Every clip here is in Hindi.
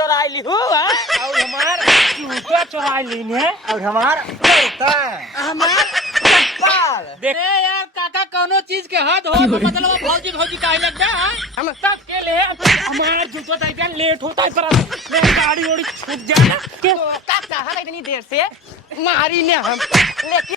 चुरा ली हूँ और हमार जूता चुरा ली ने और हमार जूता हमार चप्पल। देखे यार काका कोनो चीज के हद हो तो मतलब भौजी भौजी काहे लग जाए हम सब के ले हमार जूता टाइप लेट होता है पर मेरी गाड़ी ओड़ी छूट जाए के काका है इतनी देर से मारी ने हम लेकिन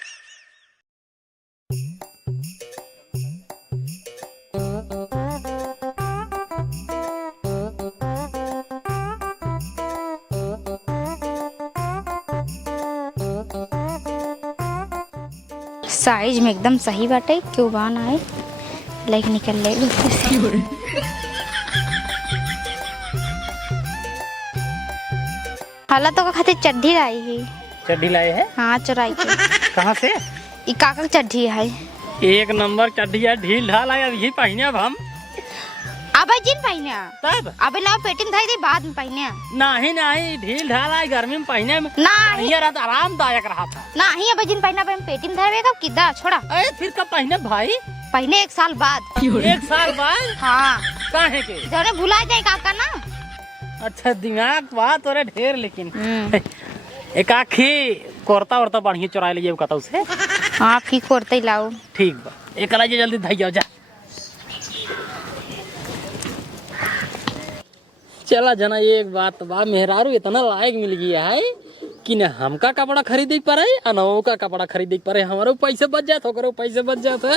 साइज में एकदम सही बाटे क्यों बान आए लाइक निकल ले हाला तो का खातिर चड्ढी लाई ही चड्ढी लाए है हाँ चुराई के कहाँ से ई काका चड्ढी है एक नंबर चड्ढी है ढील ढाल है अब यही पहने अब हम अबे जिन पहने तब अबे लाओ पेटी में धाई दे बाद में पहने नहीं नहीं ढील ढाल है गर्मी में पहने में नहीं ये रात आरामदायक रहा था नहीं अबे जिन पहना पे पेटी में धाई कब किदा छोड़ा अरे फिर कब पहने भाई पहले 1 साल बाद 1 साल बाद हाँ काहे के जरे भुला जाए काका ना अच्छा दिमाग बात और ढेर लेकिन एक आखी कुर्ता उर्ता बढ़िया चुरा लीजिए कहता उसे हाँ की करते लाओ ठीक बा एक लाइए जल्दी धाई जाओ जा चला जना एक बात बा मेहरारू इतना लायक मिल गया है कि न हमका कपड़ा खरीदे पड़े अनऊ का कपड़ा खरीदे पड़े हमारे पैसे बच जाते ओकरो पैसे बच जाते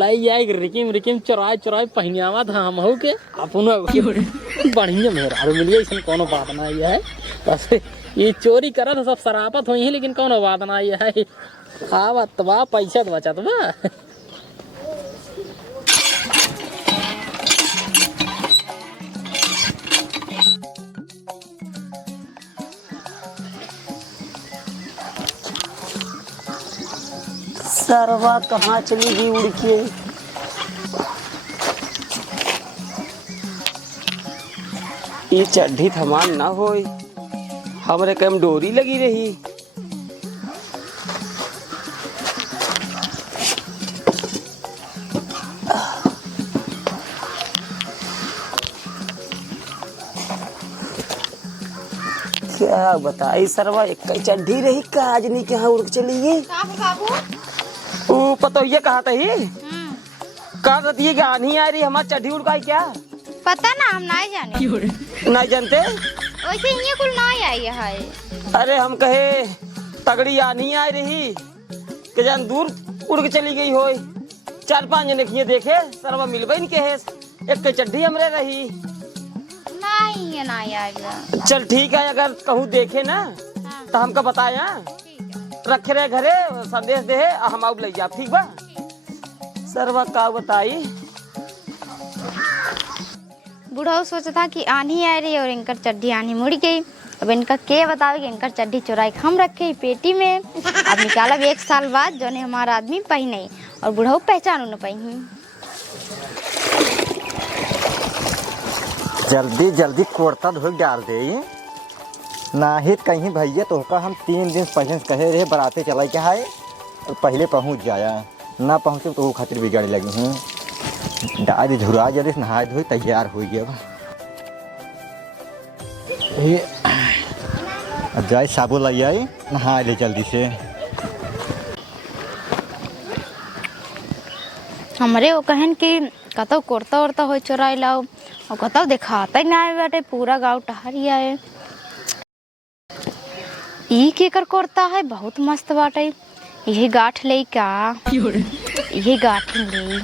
लाई आई रिकिम रिकिम चुराए चुराए पहनावा था हम हो के अपन बढ़िया मेहरारू मिल गया इसमें कोनो बात ना है बस ये चोरी करा था सब शराबत हुई है लेकिन कोनो बात ना है हाँ बा पैसा तो बचा बा सरवा कहाँ चली गई उड़ के। ये चड्ढी थमान ना होई हमरे कम डोरी लगी रही। क्या बताई सरवा एक चड्ढी रही काज नहीं के यहाँ उड़ के चली गई। ओ पता ये कहा था ही कहा रहती है कि आनी आ रही हमारी चड्ढी उड़काई क्या पता ना हम नहीं जाने नहीं जानते वैसे ये कुल नहीं आई है अरे हम कहे तगड़ी आनी आ रही कि जान दूर उड़ के चली गई हो 4-5 जने किए देखे सरवा मिलबे नहीं के है एक के चड्ढी हमरे रही नहीं ये नहीं आएगा चल ठीक है अगर कहूँ देखे ना तो हमका बताया रखे रहे घरे संदेश दे हम आउ ले जा ठीक बा सरवा का बताई बूढ़ा सोचा था कि आनी आ रही और इनकर चड्ढी आनी मुड़ गई अब इनका के बतावे कि इनकर चड्ढी चुराई हम रखे पेटी में अब निकाला 1 साल बाद जो ने हमारा आदमी पहने और बूढ़ा पहचान न पाई जल्दी जल्दी कुर्ता धो डाल दे ना ही कहीं भैया तो का हम 3 दिन पहले कहे रहे बराते चला के है और पहले पहुंच जाया ना पहुंचे तो वो खातिर बिगाड़ी लगी हूँ दादी धुरा जल्दी नहा धोई तैयार हो गया अब जाए साबुन लाई आई नहा ले जल्दी से हमारे वो कहन कि कतो कुर्ता उर्ता हो चुराई लाओ और कतो दिखाता ही ना बाटे पूरा गाँव टहरिया है ई केकर कुर्ता है बहुत मस्त बाटे यही गाठ ले का यही गाठ ले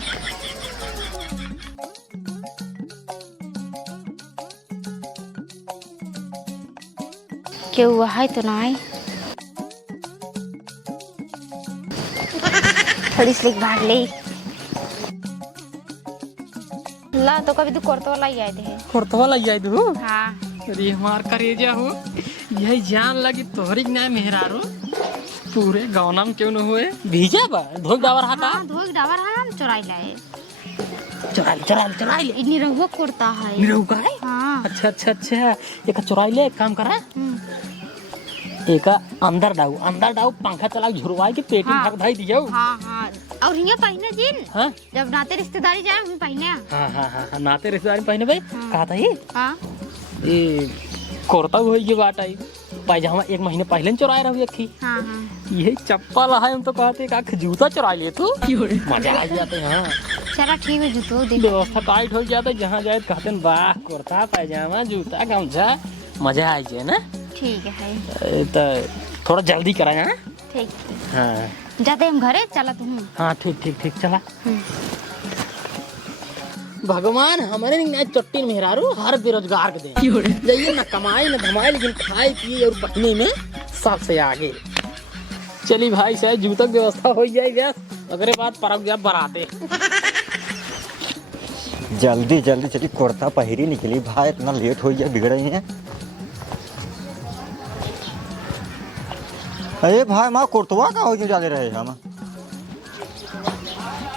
क्यों हुआ है तो ना थोड़ी सी भाग ले ला तो कभी तू कुर्ता वाला ही आए थे कुर्ता वाला जाए दू हाँ अरे हमार करेजा हो यही जान लगी तोहरी ना मेहरारू पूरे गाँव में क्यों न हुए भीजा बा धोक डावर हटा हाँ धोक डावर है हम चुराई लाए चुराई ले इतनी रहुआ कुर्ता है निरहु का है हाँ अच्छा एक चुराई ले एक काम करा एक अंदर डाउ पंखा चला झुरवाई के पेटी में भाग धाई दियो हाँ हाँ और हिंगे पहने जिन हाँ जब नाते रिश्तेदारी जाए हम पहने हाँ नाते रिश्तेदार पहने भाई कहा था ये हाँ ये कुर्ता हो ये बात आई पायजामा 1 महीने पहले चुराए रही अखी हाँ हाँ यही चप्पल है हम तो कहते का जूता चुरा लिए तू मजा आ जाते हाँ चला ठीक है जूतो दे व्यवस्था टाइट हो जाता जहाँ जाए कहते हैं वाह कुर्ता पायजामा जूता गमछा मजा आ जाए ना ठीक है तो थोड़ा जल्दी कराए हाँ ठीक हाँ जाते हम घरे चला तुम हाँ ठीक ठीक ठीक चला भगवान हमारे नहीं चट्टी मेहरारू हर बेरोजगार के दे जाइए ना कमाई ना धमाई लेकिन खाए पिए और पहने में सबसे आगे चलिए भाई शायद जूता की व्यवस्था हो जाएगा अगले बात परब गया बराते जल्दी जल्दी चली कुर्ता पहरी निकली भाई इतना लेट हो गया बिगड़ रही है। अरे भाई माँ कुर्तवा का हो क्यों जा रहे हम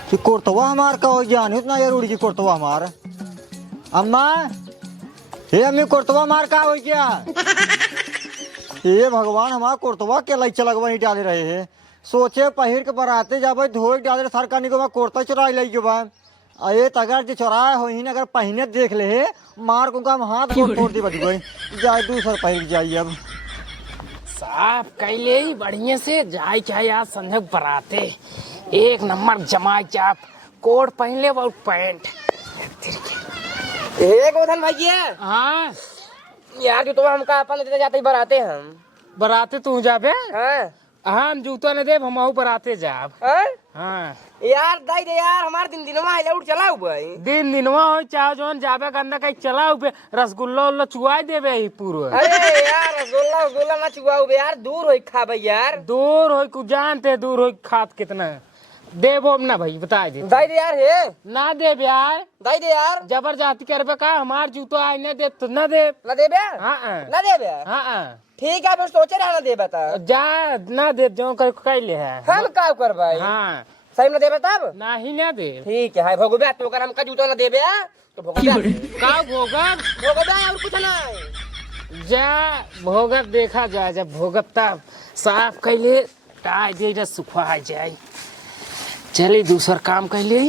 कि कुर्तवा हमार का हो गया नहीं उतना यार उड़ की कुर्तवा हमार अम्मा हे अम्मी कुर्तवा मार का हो गया ये भगवान हमारा कुर्तवा के लई लगवा ही डाले रहे हैं सोचे पहिर के बराते जाबे धोए डाले सर करने को कुर्ता चुरा ले बा अरे तगर जो चुराए हो ही अगर पहने देख ले मार को हम हाथ को तोड़ दी बच गई जाए दूसर पहिर जाइए अब साफ कैले ही बढ़िया से जाए क्या यार संजय बराते 1 नंबर जमाई चाप कोट पहन ले और पैंट गोधन भैया हाँ यार जो तो हमका अपन लेते जाते ही बराते हम बराते तू जाबे हाँ हम जूता न देव हम बराते जाब हाँ? हाँ यार दाई दे यार हमार दिनवा है उठ चलाऊ भाई दिनवा हो चाहे जोन जाबे गंदा कहीं चलाऊ पे रसगुल्ला उल्ला चुआई देबे ही पूरा अरे यार रसगुल्ला रसगुल्ला ना चुआऊ बे यार दूर होई खाबे यार दूर हो कुछ जानते दूर हो खात कितना देबो ना भाई बता दे दाई दे यार है ना देब यार दाई दे यार जबरदस्ती करबे का हमार जूता आई न दे तो न दे ना दे बे हाँ ना दे बे हाँ ठीक है फिर सोचे रहा ना दे बता जा ना दे जो कर कैले है हम का कर भाई हाँ सही में दे तब ना ही ना दे ठीक है भोगबे तो अगर हमका जूता ना देबे तो भोगबे का भोगब भोगबे और कुछ नहीं जा भोगत देखा जाए जब भोगत तब साफ कैले टाई दे सुखा जाए चली दूसर काम कैले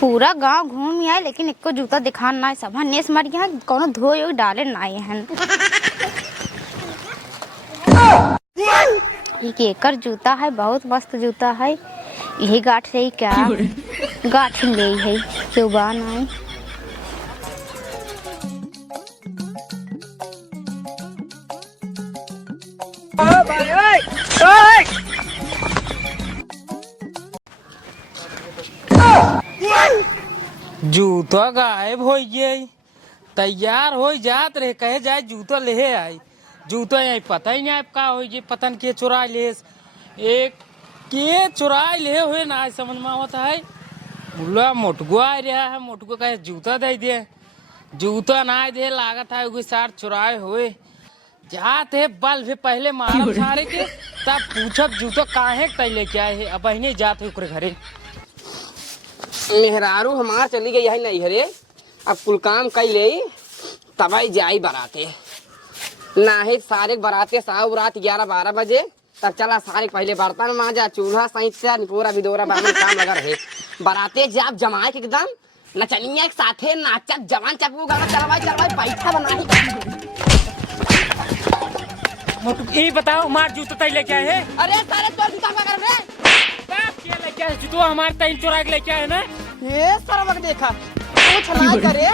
पूरा गांव घूम आए लेकिन एको जूता दिखान ना सब नेस मर गया कोनो धोए डाले ना हन एक एकर जूता है बहुत मस्त जूता है यही गाठ से ही क्या गाठ ले है क्यों बान आए जूता गायब हो गई तैयार हो जात रहे कहे जाए जूता ले आई जूता आई पता ही नहीं का हो गई पतन के चुरा ले एक के चुरा ले हुए ना समझ में होता है मुल्ला मोटको आ रहा है मोटको कहे जूता दे दे जूता ना दे लागत है उसे सार चुराए हुए जाते बल भी पहले मारब सारे के तब पूछब जूता काहे तय लेके आए है अब नहीं जाते ओकरे घरे मेहरारू हमार चली गई है नहीं हरे अब कुल काम कई ले तबाई जाई बराते ना ही सारे बराते साहब रात 11-12 बजे तब चला सारे पहले बर्तन मांजा चूल्हा सहित से पूरा विदोरा बामन काम लगा रहे बराते जाब जमाए के एकदम नचनिया एक साथे नाचत जवान चपू गाना चलवाई बैठा बना ये बताओ हमार जूता तय लेके आए है अरे सारे तो जूता में कर बे क्या लेके आए जूता हमारे तय चुरा के लेके आए ना ये सरवक देखा कुछ ना करे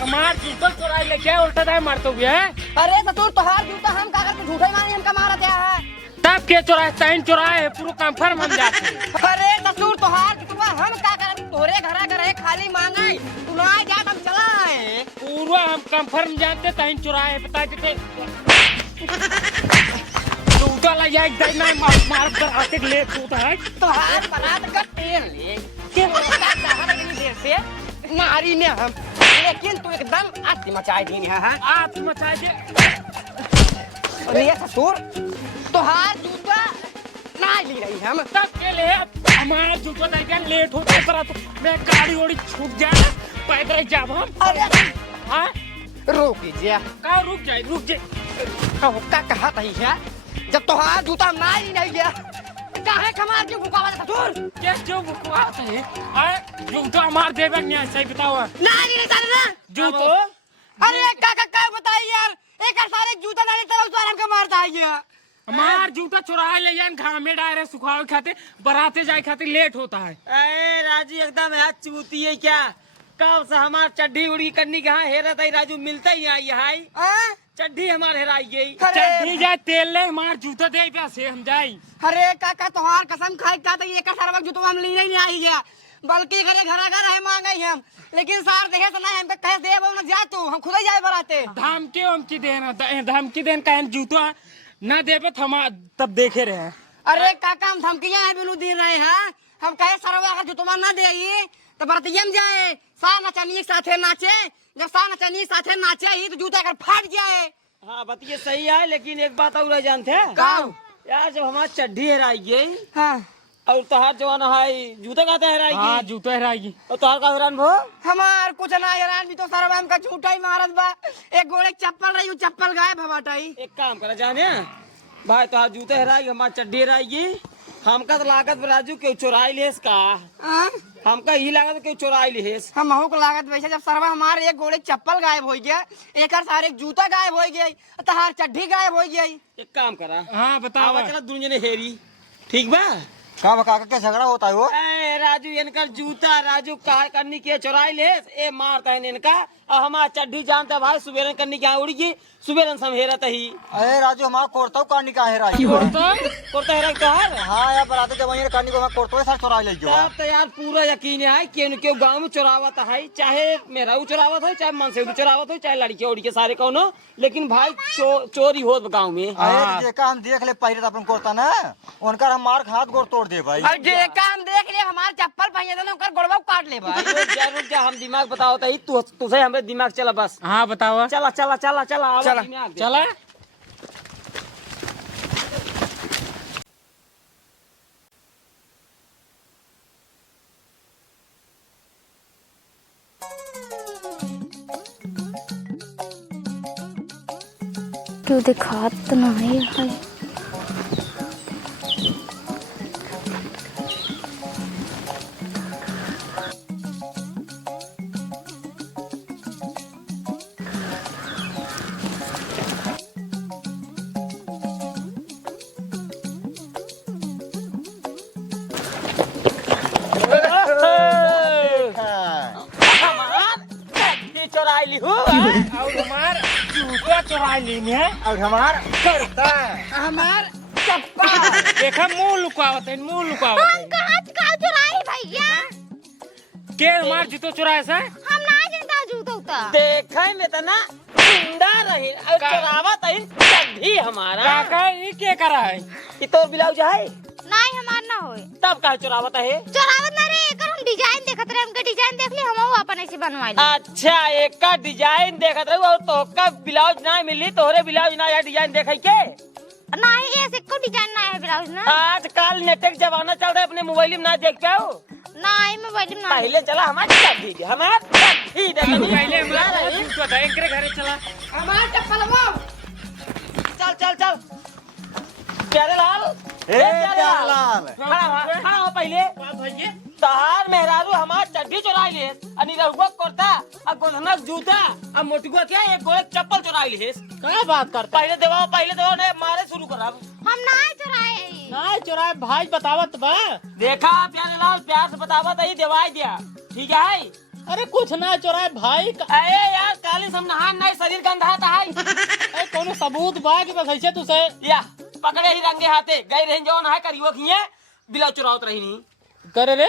हमार जूता चुरा लेके आए उल्टा दाएं मारते हुए है अरे ससुर तोहार जूता हम कागज पे झूठा ही माने हमका मारा क्या है तब के चुराए तय चुराए पूरा कंफर्म हम जाते अरे ससुर तोहार जूता हम का कर तोरे घरा करे खाली मांगे तू ना जा हम चलाए पूरा हम कंफर्म जानते तय चुराए बता देते जूता ला जाए दाई ना मार कर आते ले जूता है तोहार बारात का तेल ले के देर से मारी ने हम लेकिन तू एकदम आती मचाई दी है हां आप मचा दे अरे ससुर तोहार जूता ना ली रही हम तब के ले हमारा जूता लेके लेट होता है पर तो मैं गाड़ी ओड़ी छूट जाए पैदल जाब हम अरे हां रुक जा का रुक जाए का कहा था है जब तोहार जूता ना ही नहीं गया काहे कमार के भुकावा ससुर के जो बुकवात है अरे जूता मार देबे नहीं सही बताओ नहीं जाने ना जूतो अरे काका का बताई यार एक सारे जूता डाले तरह तो हमके मारता है ये हमार जूता चुरा ले जान घामे डायरे सुखावे खाते बराते जाए खाते लेट होता है। अरे राजू एकदम हाथ चूती है क्या कब से हमार चड्डी उड़ी करनी कहाँ हेरत है राजू मिलता ही आई है चड्डी हमार हेराई गई चड्डी जाए तेल ले हमार जूता दे पैसे हम जाई। अरे काका तोहार कसम खाए का तो एक सारा जूतो हम ले नहीं आई गया बल्कि घरे घर घर है मांगे हम लेकिन सार देखे तो नहीं हम पे कह दे ना जा तू हम खुद ही जाए बराते धमकी देना धमकी देन का जूता ना देबे हम तब देखे रहे। अरे काका हम धमकियां है बिलू दे रहे हैं हम कहे सरवा का जूतो ना दे तो बरातिया में जाए सा नचनी साथे नाचे जब सा नचनी साथे नाचे ही तो जूता कर फाट जाए। हाँ बात ये सही है लेकिन एक बात और जानते हैं यार जब हमारी चड्डी हेराई गई हाँ और तोहार जवान है जूता का हेराई हाँ जूता हेराई और तोहार का हैरान भो हमार कुछ ना हैरान भी तो सरवा हम का झूठा ही मारत बा एक गोले चप्पल रही चप्पल गायब हवाटाई एक काम करा जाने भाई तोहार जूता हेराई हमारी चड्डी हेराई हमका तो लागत राजू क्यों चुराई लेस का हमका ही लागत क्यों चुराई लेस हम को लागत वैसे जब सरवा हमारे एक गोले चप्पल गायब हो गया एक सारे जूता गायब हो गई तहार चड्डी गायब हो गई एक काम करा हाँ बताओ चला दुनिया ने हेरी ठीक बा का काका क्या झगड़ा होता है वो राजू इनका जूता राजू कहा करनी के चुराई ले ए मारता है इनका और हमारा चड्डी जानता भाई सुबेरन करनी क्या उड़ी गई सुबेरन समहेरत ही अरे राजू हमारा कोर्ता कानी का हेरा कोरता हेरा तोहार हाँ यार बराते जब वहीं कानी को हमारा कोर्ता सर चुरा ले जो तब तो यार पूरा यकीन है क्यों गांव में चुरावत है चाहे मेरा चुरावत हो चाहे मन से चुरावत हो चाहे लड़की उड़ी के सारे कौनो लेकिन भाई चोरी हो गाँव में देखा हम देख ले पहले अपन कोर्ता ना उनका हम मार हाथ गोड़ तोड़ दे भाई हम देख ले हमारे चप्पल पहने थे उनका गोड़वा काट ले भाई जरूर क्या हम दिमाग बताओ तो तुझे हमें दिमाग चला बस हाँ बताओ चला चला चला चला चला चला क्यों दिखात तो नहीं है चुराई ली हूँ और हमार जूता चुरा ली है और हमारा करता हमार चप्पल देखा मुंह लुकावत है मुंह लुकावत है कहाँ चुराई भैया के हमार जूतो चुराए से हम ना जानता जूता उता देखे में तो ना जिंदा रही और चुरावत है चड्डी हमारा काका ये क्या करा है ये तो ब्लाउज है नहीं हमार ना होए तब का चुरावत है चुरावत ना रे एकर हम डिजाइन देखत रहे हमके डिजाइन देख ली हम अपन ऐसे बनवाई ली अच्छा एक का डिजाइन देखत रहे और तो का ब्लाउज ना मिली तोहरे ब्लाउज ना या डिजाइन देखे के नहीं ऐसे को डिजाइन ना है ब्लाउज ना आजकल नेटक जमाना चल रहा है अपने मोबाइल में ना देख पाओ नहीं मोबाइल में ना पहले चला हमारी चड्डी दे हमार चड्डी दे पहले हमारा जूता था इनके घरे चला हमार चप्पल वो चल चल चल प्यारे लाल खड़ा हो पहले तहार मेहरारू हमार चड्डी चुराई ले अनि रहुआ कोरता आ गोधनक जूता आ मोटुआ क्या एक गोले चप्पल चुराई ले क्या बात करता पहले देवा ने मारे शुरू करब हम नहीं चुराए नहीं चुराए भाई बतावत बा देखा प्यारे लाल प्यार से बतावत ही देवाई दिया ठीक है अरे कुछ ना चुराए भाई अरे यार काली हम नहान नहीं शरीर गंधाता है अरे कोनो सबूत बा कि बस ऐसे तू से या पकड़े ही रंगे हाथे गई रही जौन है करियो खिए बिला चुरावत रही नहीं करे रे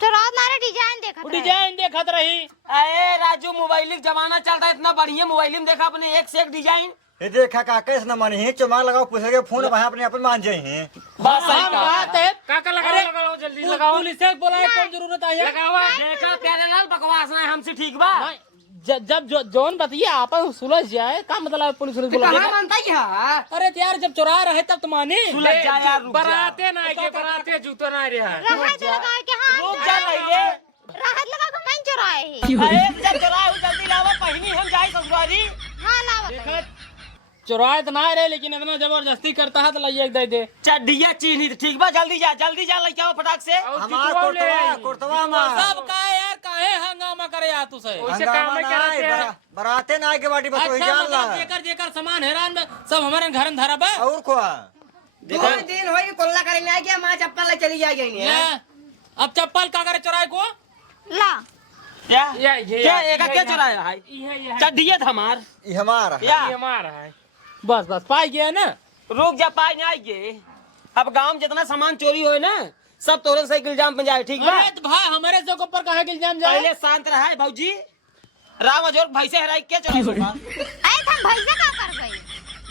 चुरावत ना रे डिजाइन देखत रहे डिजाइन देखत रही अरे राजू मोबाइल जमाना चल रहा है इतना बढ़िया मोबाइल में देखा अपने एक से एक डिजाइन ये देखा काका इस न माने ही चमाक लगाओ पूछेगे फोन वहां अपने अपन मान जाए हैं बस सही कहा। बात है काका लगाओ जल्दी लगाओ पुलिस से बोला कौन जरूरत है लगावा देखा प्यारे लाल बकवास नहीं हमसे ठीक बा जब जौन बतिए आप सुलझ जाए का मतलब पुलिस बोला मानता ही है अरे यार जब चुरा रहे तब तो माने सुलझ जा यार रुक जा बराते ना के बराते जूतो ना रहा राहत लगा के हां रुक जा लइले राहत लगा के मैं चुराए ही अरे जब चुरा हो जल्दी लावा पहिनी हम जाई ससुरारी हां लावा देखा चुराए तो ना रहे, लेकिन इतना जबरदस्ती करता है तो लाइए दे दे। चड्ढिया चीनी तो ठीक बा, जल्दी जा लेके आओ फटाक से। हमार कुर्तवा हमार सब काहे यार, काहे हंगामा करे यार तू से? हंगामा नहीं, बराते ना के बाटी बस वही जान ला। जेकर सामान हैरान में सब हमारे घर में धरा बा। और खोआ देखो दिन होई कोल्ला करे ना गया, मां चप्पल ले चली जाएगी ले, अब चप्पल का करे चुराए को? ला क्या ये क्या एका क्या चुराया है? ये चड्ढिया था हमार ये हमारा है। या हमारा है। बस बस पाई गया ना। रुक जा, पाई नहीं आइए। अब गांव में जितना सामान चोरी होए ना सब तोरे से इल्जाम बन जाए, ठीक बा? अरे तो भाई हमारे से ऊपर काहे के इल्जाम जाए? पहले शांत रहा है भौजी। राम अजोर भैसे हराई क्या चुराए होगा? अरे तुम भैया का कर गई?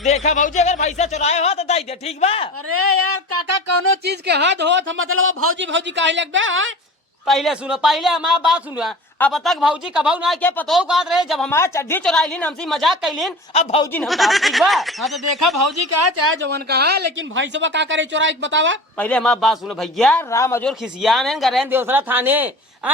देखा भौजी, अगर भैसा चुराए हो तो दई दे, ठीक बा? अरे यार काका कोनो चीज के हद हो तो मतलब भौजी भौजी काहे लगबे हैं? पहले सुनो, पहले हमारा बात सुनो। अब तक भौजी कभू ना के पतो का रहे, जब हमारा चड्ढी चुराईलीन हमसे मजाक कैलीन, अब भौजी ने हमका, ठीक बा? हाँ तो देखा भौजी कहा चाहे जवन कहा, लेकिन भैंसवा का करे चुराई बतावा। पहले हमारा बात सुनो भैया। राम अजोर खिसियान है गरेन देवसरा थाने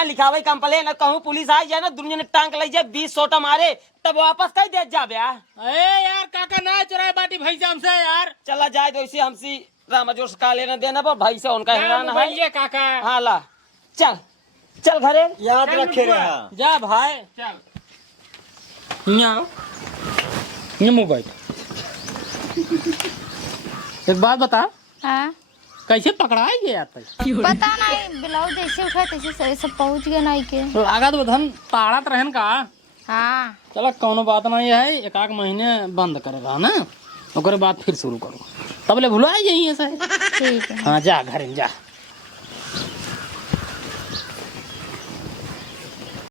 लिखावे कंप्लेन, कहूँ पुलिस आ जाए ना दुनिया ने टांग ले जाए 20 सोटा मारे तब वापस कहीं दे जा ब्याह। अरे यार काका ना चुराए बाटी भैंसा हमसे यार। चला जाए तो इसे हमसे राम अजोर से का लेना देना पर भैसा उनका हैरान है। भैया काका हाँ ला चल चल घरे। याद रखे रहा। जा भाई चल। ये मोबाइल एक बात बता, हाँ कैसे पकड़ा है ये यार? पता नहीं, ब्लाउज जैसे उठा तैसे सब पहुंच गया नहीं के। लागत बधन ताड़त रहन का। हाँ चलो कौनो बात नहीं है, एक आध महीने बंद करेगा ना, ओकरे बाद फिर शुरू करो, तब ले भुला यही है सही। ठीक है। हाँ जा घर जा।